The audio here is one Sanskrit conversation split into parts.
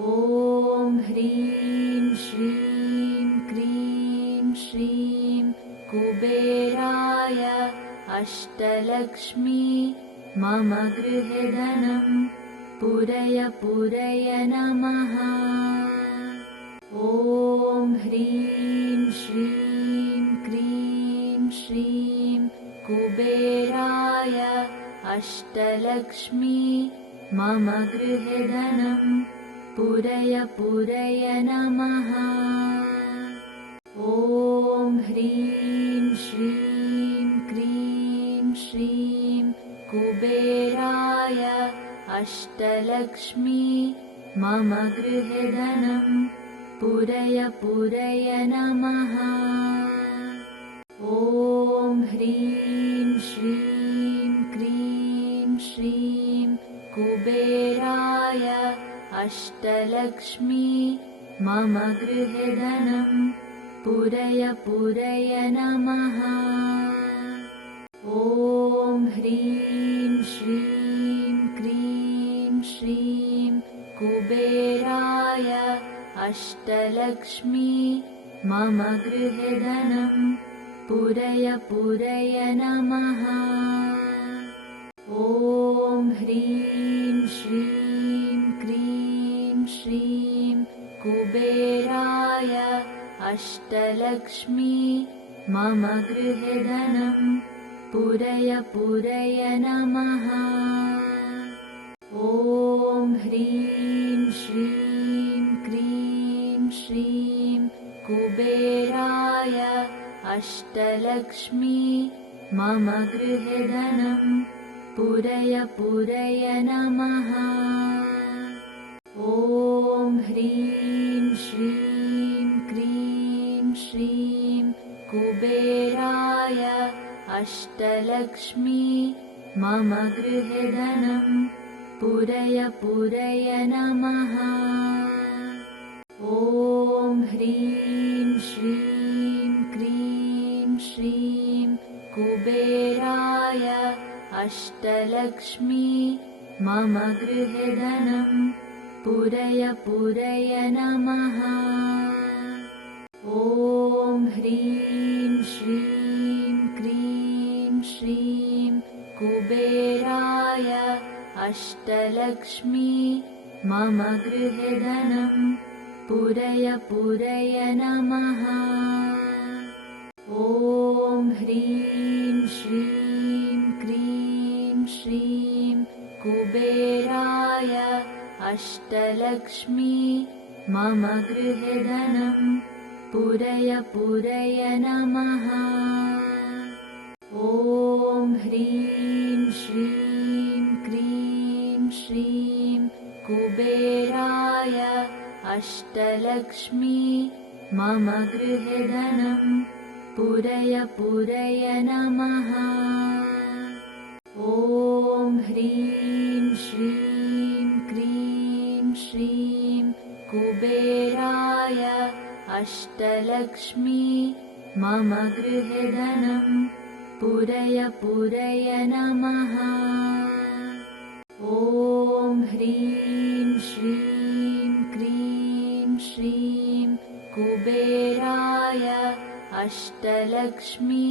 ॐ ह्रीं श्रीं क्रीं श्रीं कुबेराय अष्टलक्ष्मी मम गृहे धनं पूरय पूरय नमः। ॐ ह्रीं श्रीं क्रीं श्रीं कुबेराय अष्टलक्ष्मी मम गृहे धनं पूरय पूरय नमः। ॐ ह्रीं श्रीं क्रीं श्रीं कुबेराय अष्टलक्ष्मी मम गृहे धनं पूरय पूरय नमः। ॐ ह्रीं श्रीं क्रीं श्रीं कुबेराय अष्टलक्ष्मी मम गृहे धनं पूरय पूरय नमः। ॐ ह्रीं श्रीं क्रीं श्रीं कुबेराय अष्टलक्ष्मी मम गृहे धनं पूरय पूरय नमः। ॐ ह्रीं श्रीं क्रीं श्रीं कुबेराय अष्टलक्ष्मी मम गृहे धनं पूरय पूरय नमः। ॐ ह्रीं श्रीं क्रीं श्रीं कुबेराय अष्टलक्ष्मी मम गृहे धनं पूरय पूरय नमः। ॐ ह्रीं श्रीं क्रीं श्रीं कुबेराय अष्टलक्ष्मी मम गृहे धनं पूरय पूरय नमः। ॐ ह्रीं श्रीं क्रीं श्रीं कुबेराय अष्टलक्ष्मी मम गृहे धनं पूरय पूरय नमः। ॐ ह्रीं श्रीं क्रीं श्रीं कुबेराय अष्टलक्ष्मी मम गृहे धनं पूरय पूरय नमः। ॐ ह्रीं श्रीं क्रीं श्रीं कुबेराय अष्टलक्ष्मी मम गृहे धनं पूरय पूरय नमः। ॐ ह्रीं श्रीं क्रीं श्रीं कुबेराय अष्टलक्ष्मी मम गृहे धनं पूरय पूरय नमः। ॐ ह्रीं श्रीं क्रीं श्रीं कुबेराय अष्टलक्ष्मी मम गृहे धनं पूरय पूरय नमः। ॐ ह्रीं श्रीं क्रीं श्रीं कुबेराय अष्टलक्ष्मी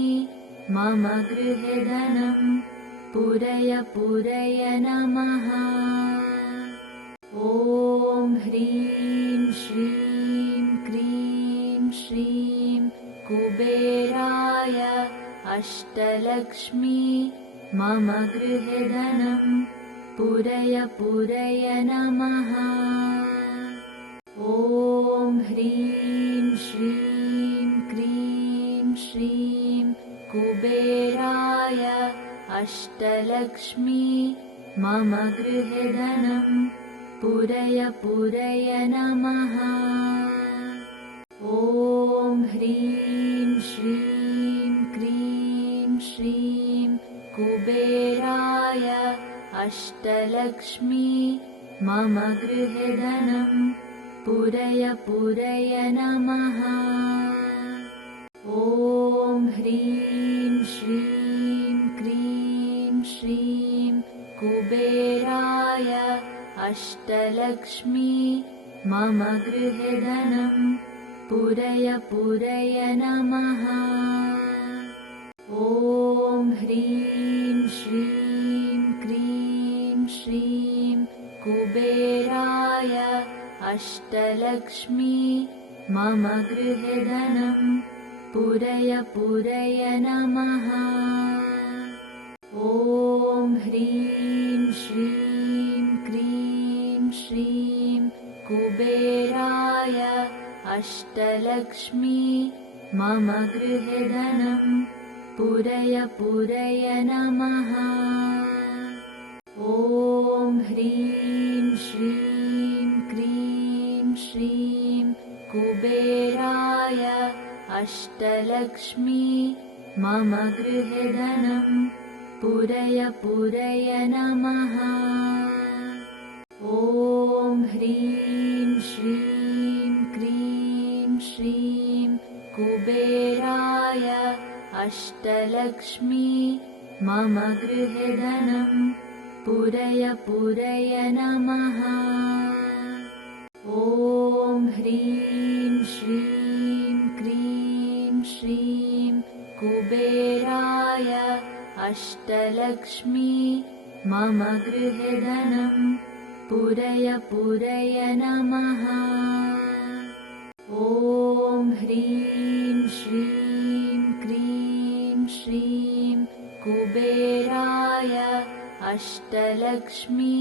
मम गृहे धनं पूरय पूरय नमः। ॐ ह्रीं श्रीं क्रीं श्रीं कुबेराय अष्टलक्ष्मी मम गृहे धनं पूरय पूरय नमः। ॐ ह्रीं श्रीं क्रीं श्रीं कुबेराय अष्टलक्ष्मी मम गृहे धनं पूरय पूरय नमः। ॐ ह्रीं श्रीं क्रीं श्रीं कुबेराय अष्टलक्ष्मी मम गृहे धनं पूरय पूरय नमः। ॐ ह्रीं श्रीं क्रीं श्रीं कुबेराय अष्टलक्ष्मी मम गृहे धनं पूरय पूरय नमः। ॐ ह्रीं श्रीं क्रीं श्रीं कुबेराय अष्टलक्ष्मी मम गृहे धनं पूरय पूरय नमः। ॐ ह्रीं श्रीं क्रीं श्रीं कुबेराय अष्टलक्ष्मी मम गृहे धनं पूरय पूरय नमः। ॐ ह्रीं श्रीं क्रीं श्रीं कुबेराय अष्टलक्ष्मी मम गृहे धनं पूरय पूरय नमः। ॐ ह्रीं श्रीं क्रीं श्रीं कुबेराय अष्टलक्ष्मी मम गृहे धनं पूरय पूरय नमः। ॐ ह्रीं श्रीं क्रीं श्रीं कुबेराय अष्टलक्ष्मी मम गृहे धनं पूरय पूरय नमः। ॐ ह्रीं श्रीं क्रीं श्रीं कुबेराय अष्टलक्ष्मी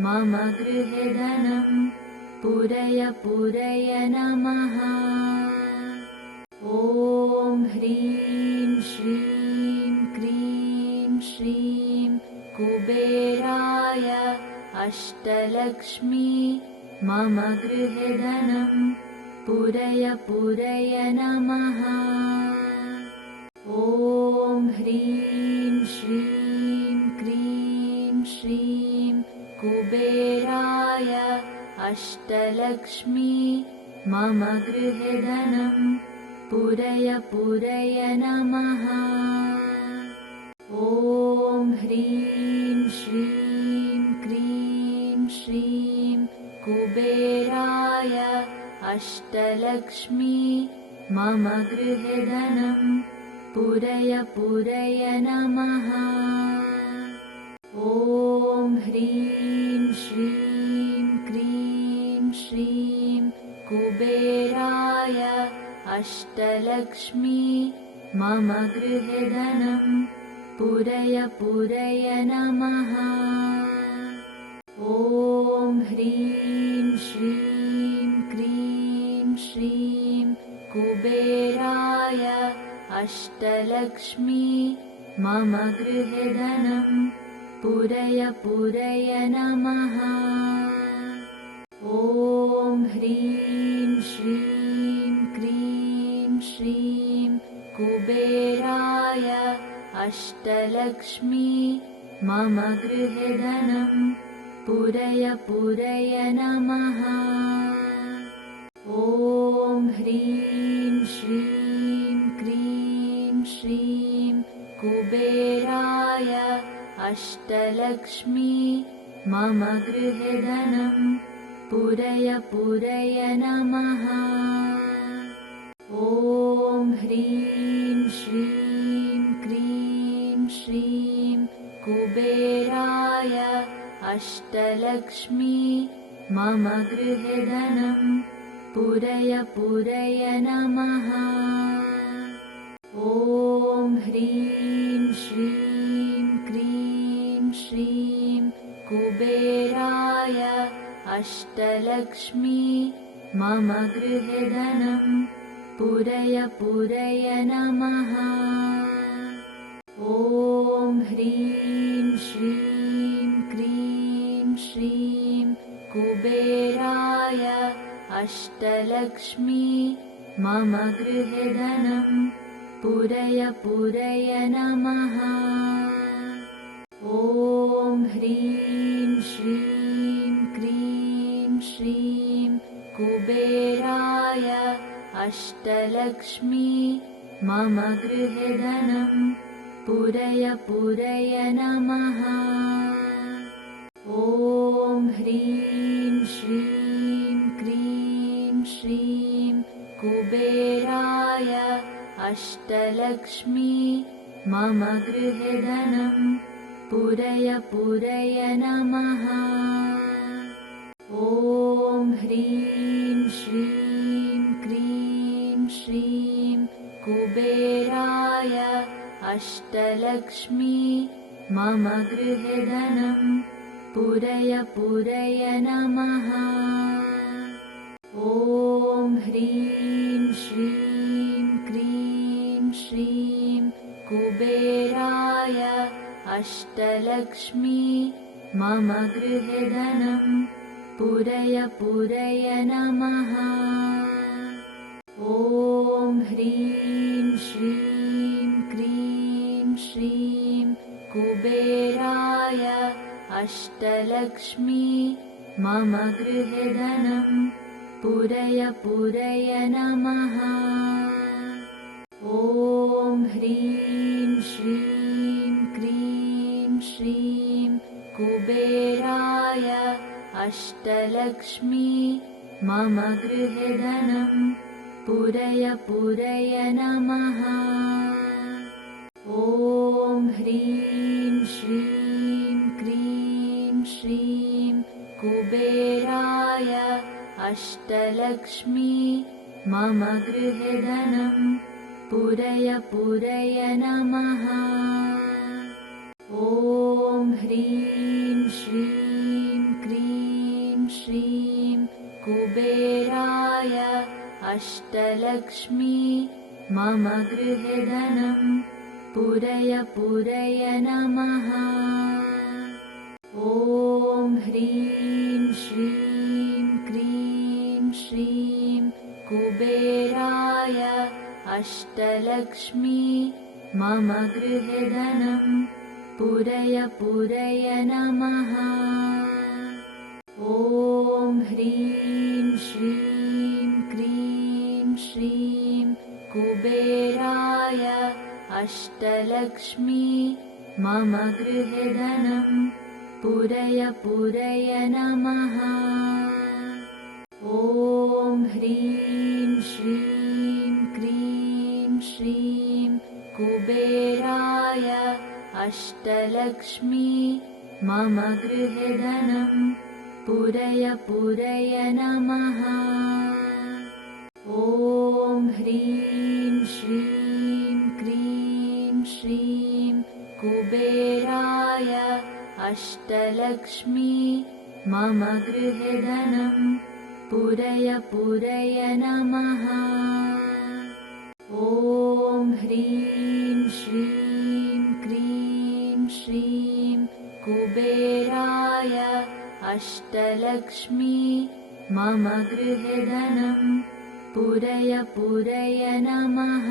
मम गृहे धनं पूरय पूरय नमः। ॐ ह्रीं श्रीं क्रीं श्रीं कुबेराय अष्टलक्ष्मी मम गृहे धनं पूरय पूरय नमः। ॐ ह्रीं श्रीं क्रीं श्रीं कुबेराय अष्टलक्ष्मी मम गृहे धनं पूरय पूरय नमः। ॐ ह्रीं श्रीं क्रीं श्रीं कुबेराय अष्टलक्ष्मी मम गृहे धनं पूरय पूरय नमः। ॐ ह्रीं श्रीं क्रीं श्रीं कुबेराय अष्टलक्ष्मी मम गृहे धनं पूरय पूरय नमः। ॐ ह्रीं श्रीं क्रीं श्रीं कुबेराय अष्टलक्ष्मी मम गृहे धनं पूरय पूरय नमः। ॐ ह्रीं श्रीं क्रीं श्रीं कुबेराय अष्टलक्ष्मी मम गृहे धनं पूरय पूरय नमः। ॐ ह्रीं श्रीं क्रीं श्रीं कुबेराय अष्टलक्ष्मी मम गृहे धनं पूरय पूरय नमः। ॐ ह्रीं श्रीं क्रीं श्रीं कुबेराय अष्टलक्ष्मी मम गृहे धनं पूरय पूरय नमः। ॐ ह्रीं श्रीं क्रीं श्रीं कुबेराय अष्टलक्ष्मी मम गृहे धनं पूरय पूरय नमः। ॐ ह्रीं श्रीं क्रीं श्रीं कुबेराय अष्टलक्ष्मी मम गृहे धनं पूरय पूरय नमः। ॐ ह्रीं श्रीं क्रीं श्रीं कुबेराय अष्टलक्ष्मी मम गृहे धनं पूरय पूरय नमः। ॐ ह्रीं श्रीं कुबेराय अष्टलक्ष्मी मम गृहे धनं पूरय पूरय नमः। ॐ ह्रीं श्रीं क्रीं श्रीं कुबेराय अष्टलक्ष्मी मम गृहे धनं पूरय पूरय नमः। ॐ ह्रीं श्रीं क्रीं श्रीं कुबेराय अष्टलक्ष्मी मम गृहे धनं पूरय पूरय नमः। ॐ ह्रीं श्रीं क्रीं श्रीं कुबेराय अष्टलक्ष्मी मम गृहे धनं पूरय पूरय नमः। ॐ ह्रीं श्रीं क्रीं श्रीं कुबेराय अष्टलक्ष्मी मम गृहे धनं पूरय पूरय नमः। ॐ ह्रीं श्रीं क्रीं श्रीं कुबेराय अष्टलक्ष्मी मम गृहे धनं पूरय पूरय नमः। ॐ ह्रीं श्रीं क्रीं श्रीं कुबेराय अष्टलक्ष्मी मम गृहे धनं पूरय पूरय नमः। ॐ ह्रीं श्रीं क्रीं श्रीं कुबेराय अष्टलक्ष्मी मम गृहे धनं पूरय पूरय नमः। ॐ ह्रीं श्रीं क्रीं श्रीं कुबेराय अष्टलक्ष्मी मम गृहे धनं पूरय पूरय नमः। ॐ ह्रीं श्रीं क्रीं श्रीं कुबेराय अष्टलक्ष्मी मम गृहे धनं पूरय पूरय नमः। ॐ ह्रीं श्रीं क्रीं श्रीं कुबेराय अष्टलक्ष्मी मम गृहे धनं पूरय पूरय नमः। ॐ ह्रीं श्रीं क्रीं श्रीं कुबेराय अष्टलक्ष्मी मम गृहे धनं पूरय पूरय नमः।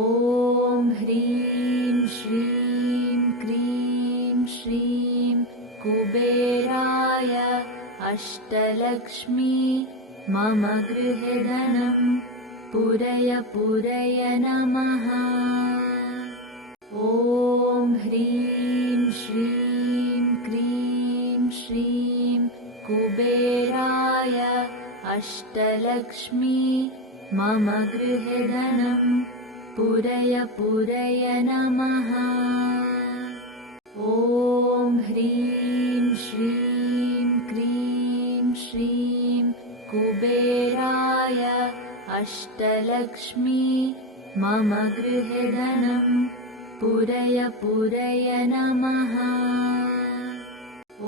ॐ ह्रीं श्रीं क्रीं श्रीं कुबेराय अष्टलक्ष्मी मम गृहे धनं पूरय पूरय नमः। ॐ ह्रीं श्रीं क्रीं श्रीं कुबेराय अष्टलक्ष्मी मम गृहे धनं पूरय पूरय नमः। ॐ ह्रीं श्रीं क्रीं श्रीं कुबेराय अष्टलक्ष्मी मम गृहे धनं पूरय पूरय नमः।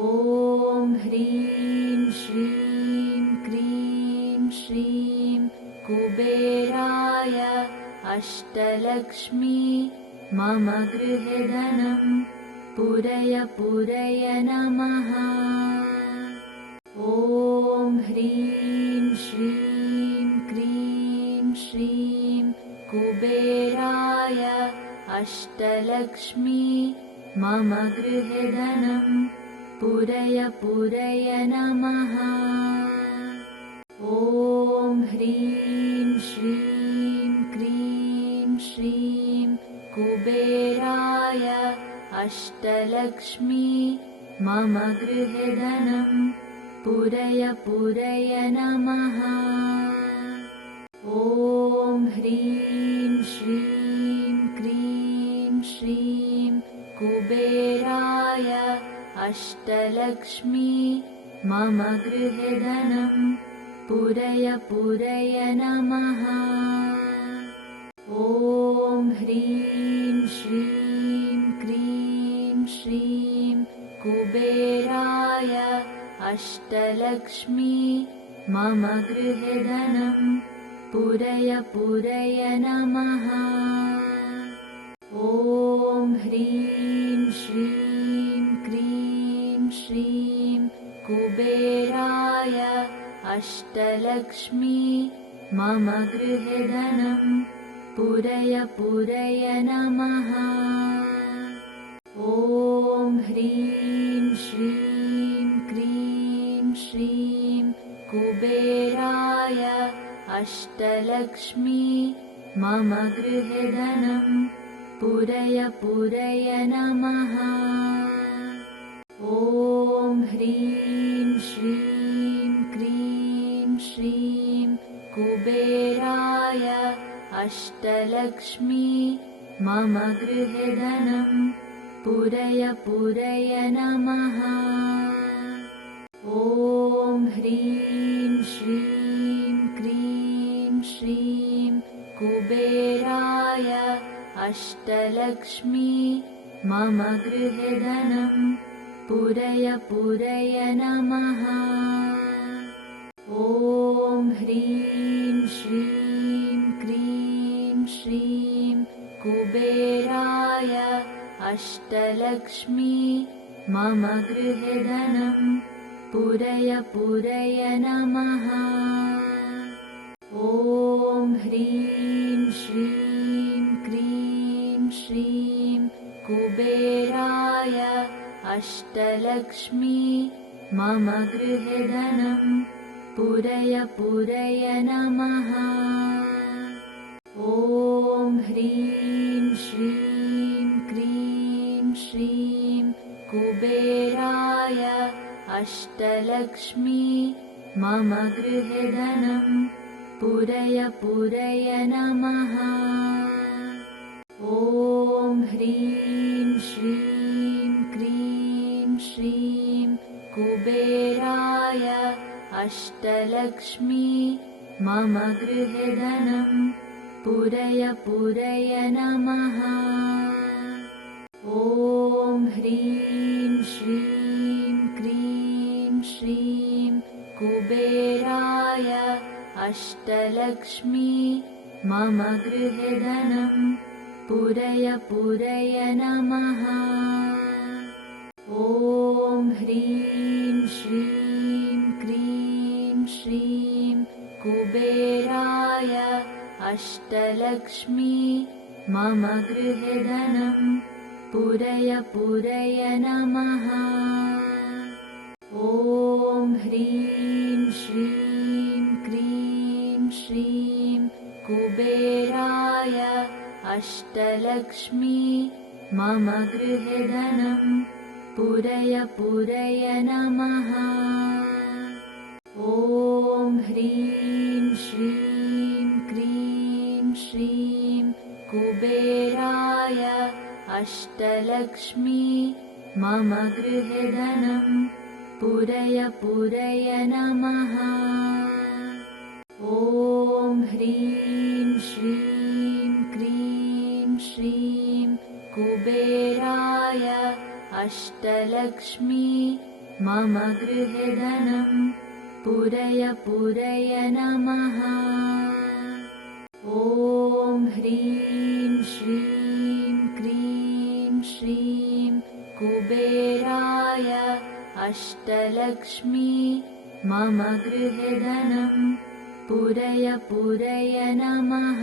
ॐ ह्रीं श्रीं क्रीं श्रीं कुबेराय अष्टलक्ष्मी मम गृहे धनं पूरय पूरय नमः। ॐ ह्रीं श्रीं क्रीं श्रीं कुबेराय अष्टलक्ष्मी मम गृहे धनं पूरय पूरय नमः। ॐ ह्रीं श्रीं क्रीं श्रीं कुबेराय अष्टलक्ष्मी मम गृहे धनं पूरय पूरय नमः। ॐ ह्रीं श्रीं क्रीं श्रीं कुबेराय अष्टलक्ष्मी मम गृहे धनं पूरय पूरय नमः। ॐ ह्रीं श्रीं क्रीं श्रीं कुबेराय अष्टलक्ष्मी मम गृहे धनं पूरय पूरय नमः। ॐ ह्रीं श्रीं क्रीं श्रीं कुबेराय अष्टलक्ष्मी मम गृहे धनं पूरय पूरय नमः। ॐ ह्रीं श्रीं क्रीं श्रीं कुबेराय अष्टलक्ष्मी मम गृहे धनं पूरय पूरय नमः। ॐ ह्रीं श्रीं क्रीं श्रीं कुबेराय अष्टलक्ष्मी मम गृहे धनं पूरय पूरय नमः। ॐ ह्रीं श्रीं क्रीं श्रीं कुबेराय अष्टलक्ष्मी मम गृहे धनं पूरय पूरय नमः। ॐ ह्रीं श्रीं क्रीं श्रीं कुबेराय अष्टलक्ष्मी मम गृहे धनं पूरय पूरय नमः। ॐ ह्रीं श्रीं क्रीं श्रीं कुबेराय अष्टलक्ष्मी मम गृहे धनं पूरय पूरय नमः। ॐ ह्रीं श्रीं क्रीं श्रीं कुबेराय अष्टलक्ष्मी मम गृहे धनं पूरय पूरय नमः। ॐ ह्रीं श्रीं क्रीं श्रीं कुबेराय अष्टलक्ष्मी मम गृहे धनं पूरय पूरय नमः। ॐ ह्रीं श्रीं क्रीं श्रीं कुबेराय अष्टलक्ष्मी मम गृहे धनं पूरय पूरय नमः। ॐ ह्रीं श्रीं क्रीं श्रीं कुबेराय अष्टलक्ष्मी मम गृहे धनं पूरय पूरय नमः। ॐ ह्रीं श्रीं क्रीं श्रीं कुबेराय अष्टलक्ष्मी मम गृहे धनं पूरय पूरय नमः। ॐ ह्रीं श्रीं क्रीं श्रीं कुबेराय अष्टलक्ष्मी मम गृहे धनं पूरय पूरय नमः। ॐ ह्रीं श्रीं क्रीं श्रीं कुबेराय अष्टलक्ष्मी मम गृहे धनं पूरय पूरय नमः। ॐ ह्रीं श्रीं क्रीं श्रीं कुबेराय अष्टलक्ष्मी मम गृहे धनं पूरय पूरय नमः।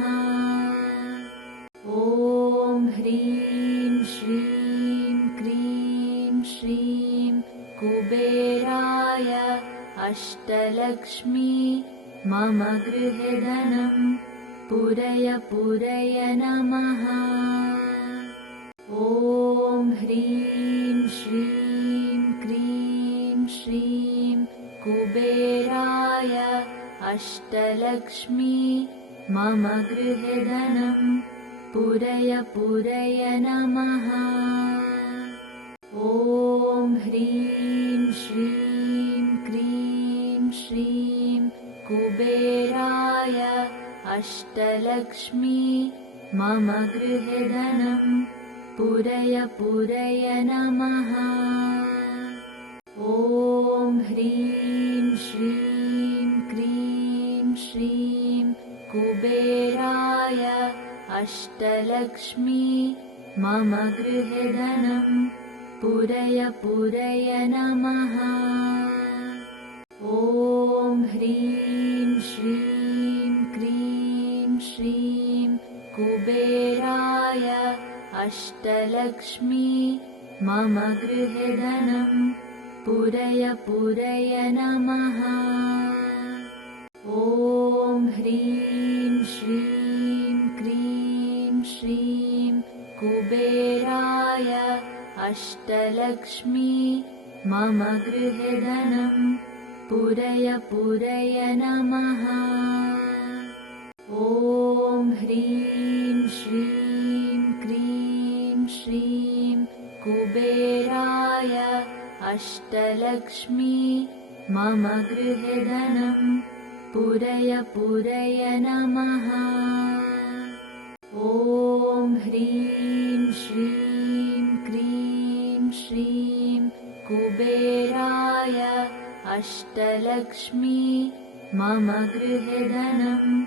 ॐ ह्रीं श्रीं क्रीं श्रीं कुबेराय अष्टलक्ष्मी मम गृहे धनं पूरय पूरय नमः। ॐ ह्रीं श्रीं क्रीं श्रीं कुबेराय अष्टलक्ष्मी मम गृहे धनं पूरय पूरय नमः। ॐ ह्रीं श्रीं क्रीं श्रीं कुबेराय अष्टलक्ष्मी मम गृहे धनं पूरय पूरय नमः। ॐ ह्रीं श्रीं क्रीं श्रीं कुबेराय अष्टलक्ष्मी मम गृहे धनं पूरय पूरय नमः। ॐ ह्रीं श्रीं क्रीं श्रीं कुबेराय अष्टलक्ष्मी मम गृहे धनं पूरय पूरय नमः। ॐ ह्रीं श्रीं क्रीं श्रीं कुबेराय अष्टलक्ष्मी मम गृहे धनं पूरय पूरय नमः। ॐ ह्रीं श्रीं क्रीं श्रीं कुबेराय अष्टलक्ष्मी मम गृहे धनं पूरय पूरय नमः। ॐ ह्रीं श्रीं क्रीं श्रीं कुबेराय अष्टलक्ष्मी मम गृहे धनं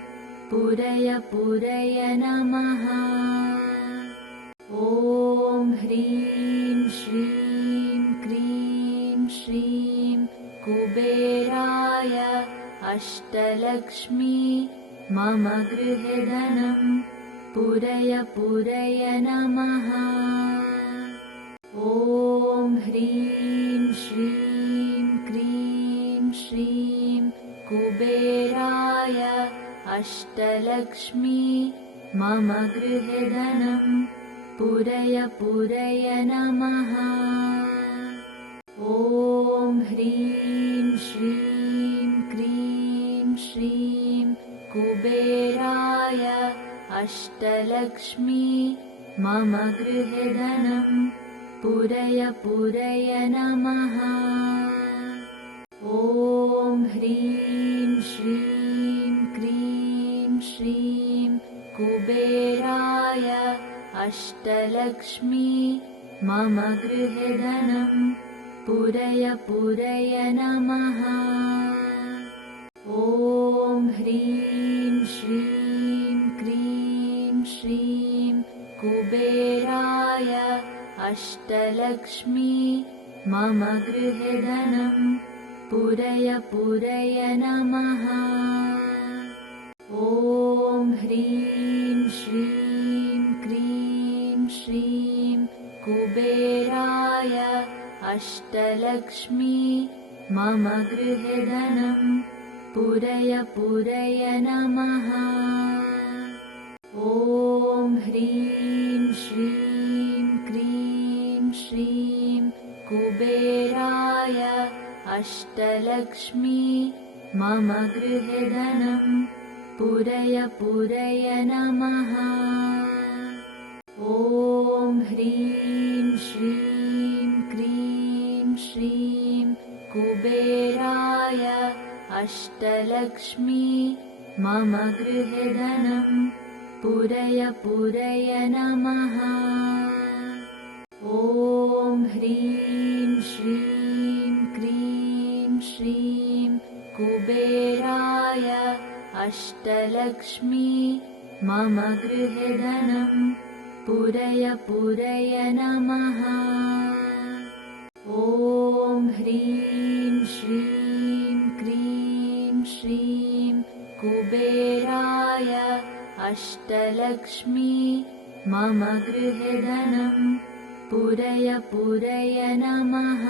पूरय पूरय नमः। ॐ ह्रीं श्रीं क्रीं श्रीं कुबेराय अष्टलक्ष्मी मम गृहे धनं पूरय पूरय नमः। ॐ ह्रीं श्रीं क्रीं श्रीं कुबेराय अष्टलक्ष्मी मम गृहे धनं पूरय पूरय नमः। ॐ ह्रीं श्रीं क्रीं श्रीं कुबेराय अष्टलक्ष्मी मम गृहे धनं पूरय पूरय नमः। ॐ ह्रीं श्रीं क्रीं श्रीं कुबेराय अष्टलक्ष्मी मम गृहे धनं पूरय पूरय नमः। ॐ ह्रीं श्रीं क्रीं श्रीं कुबेराय अष्टलक्ष्मी मम गृहे धनं पूरय पूरय नमः। ॐ ह्रीं श्रीं क्रीं श्रीं कुबेराय अष्टलक्ष्मी मम गृहे धनं पूरय पूरय नमः। ॐ ह्रीं श्रीं क्रीं श्रीं कुबेराय अष्टलक्ष्मी मम गृहे धनं पूरय पूरय नमः। ॐ ह्रीं श्रीं क्रीं श्रीं कुबेराय अष्टलक्ष्मी मम गृहे धनं पूरय पूरय नमः। ॐ ह्रीं श्रीं क्रीं श्रीं कुबेराय अष्टलक्ष्मी मम गृहे धनं पूरय पूरय नमः। ॐ ह्रीं श्रीं क्रीं श्रीं कुबेराय अष्टलक्ष्मी मम गृहे धनं पूरय पूरय नमः।